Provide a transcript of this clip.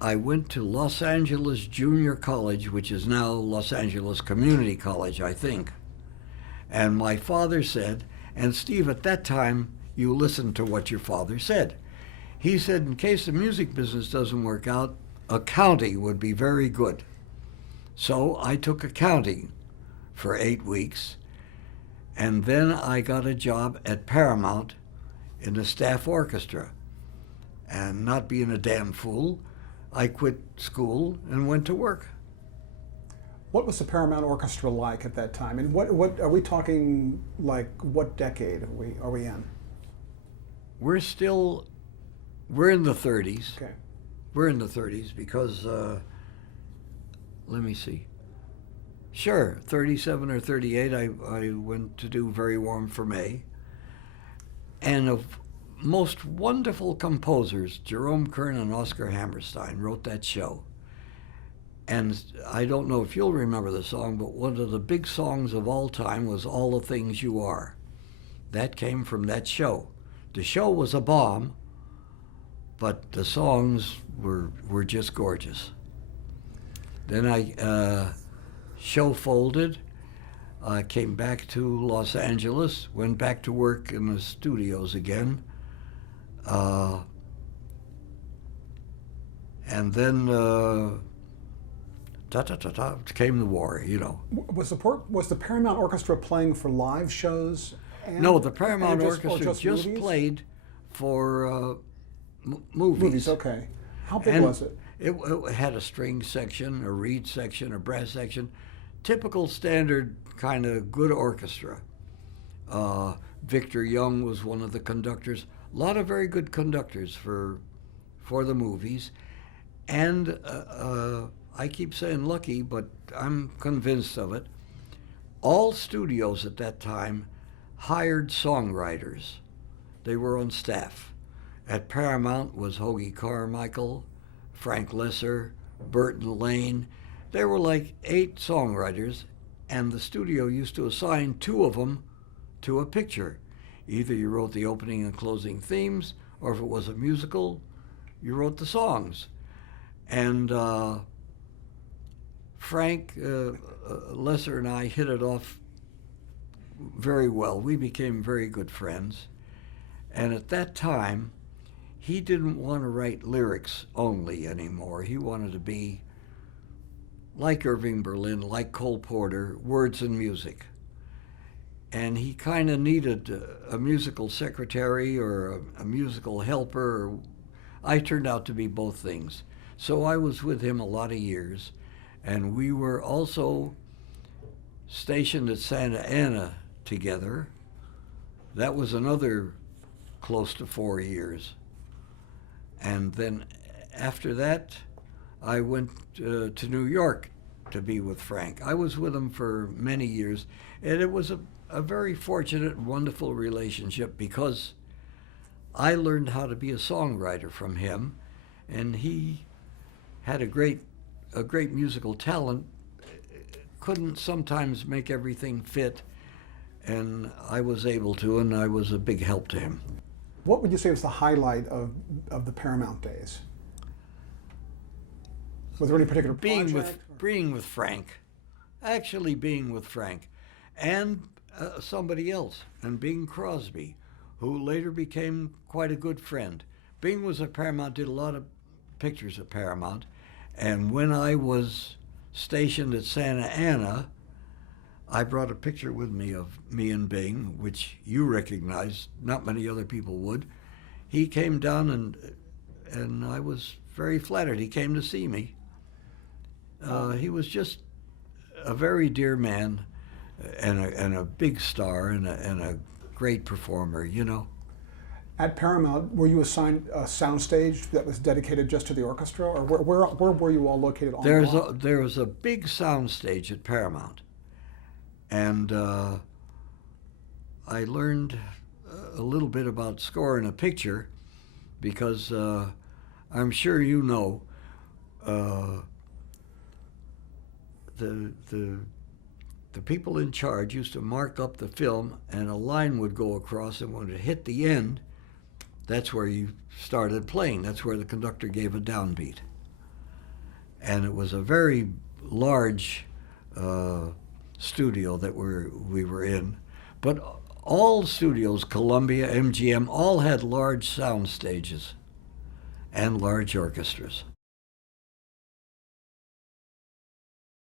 I went to Los Angeles Junior College, which is now Los Angeles Community College, I think. And my father said, and Steve, at that time, you listened to what your father said. He said, in case the music business doesn't work out, accounting would be very good. So I took accounting for 8 weeks, and then I got a job at Paramount in the staff orchestra. And not being a damn fool, I quit school and went to work. What was the Paramount Orchestra like at that time? And what are we talking, like, what decade are we in? We're in the 30s. Okay. We're in the 30s because, let me see. Sure, 37 or 38, I went to do Very Warm for May. And of most wonderful composers, Jerome Kern and Oscar Hammerstein wrote that show. And I don't know if you'll remember the song, but one of the big songs of all time was All the Things You Are. That came from that show. The show was a bomb, but the songs were just gorgeous. Then show folded. I came back to Los Angeles, went back to work in the studios again. And then came the war, you know. Was the Paramount Orchestra playing for live shows? No, the Paramount Orchestra just played for movies. Movies, okay. How big was it? It had a string section, a reed section, a brass section. Typical standard kind of good orchestra. Victor Young was one of the conductors. A lot of very good conductors for the movies. And I keep saying lucky, but I'm convinced of it. All studios at that time hired songwriters. They were on staff. At Paramount was Hoagie Carmichael, Frank Lesser, Burton Lane. There were like 8 songwriters, and the studio used to assign 2 of them to a picture. Either you wrote the opening and closing themes, or if it was a musical, you wrote the songs. And Frank Lesser and I hit it off very well. We became very good friends. And at that time, he didn't want to write lyrics only anymore. He wanted to be like Irving Berlin, like Cole Porter, words and music. And he kind of needed a musical secretary or a musical helper. I turned out to be both things. So I was with him a lot of years. And we were also stationed at Santa Ana together. That was another close to 4 years. And then after that, I went to New York to be with Frank. I was with him for many years, and it was a very fortunate and wonderful relationship because I learned how to be a songwriter from him, and he had a great musical talent, couldn't sometimes make everything fit, and I was able to, and I was a big help to him. What would you say was the highlight of the Paramount days? Was there any particular project? Being with Frank, actually being with Frank, and somebody else, and Bing Crosby, who later became quite a good friend. Bing was at Paramount, did a lot of pictures at Paramount, and when I was stationed at Santa Ana, I brought a picture with me of me and Bing, which you recognize, not many other people would. He came down and I was very flattered. He came to see me. He was just a very dear man and a big star and a great performer, you know. At Paramount, were you assigned a soundstage that was dedicated just to the orchestra, or where were you all located on the lot? There was a big soundstage at Paramount. And I learned a little bit about scoring a picture because I'm sure you know the people in charge used to mark up the film, and a line would go across, and when it hit the end, that's where you started playing. That's where the conductor gave a downbeat. and it was a very large studio that we were in. But all studios, Columbia, MGM, all had large sound stages and large orchestras.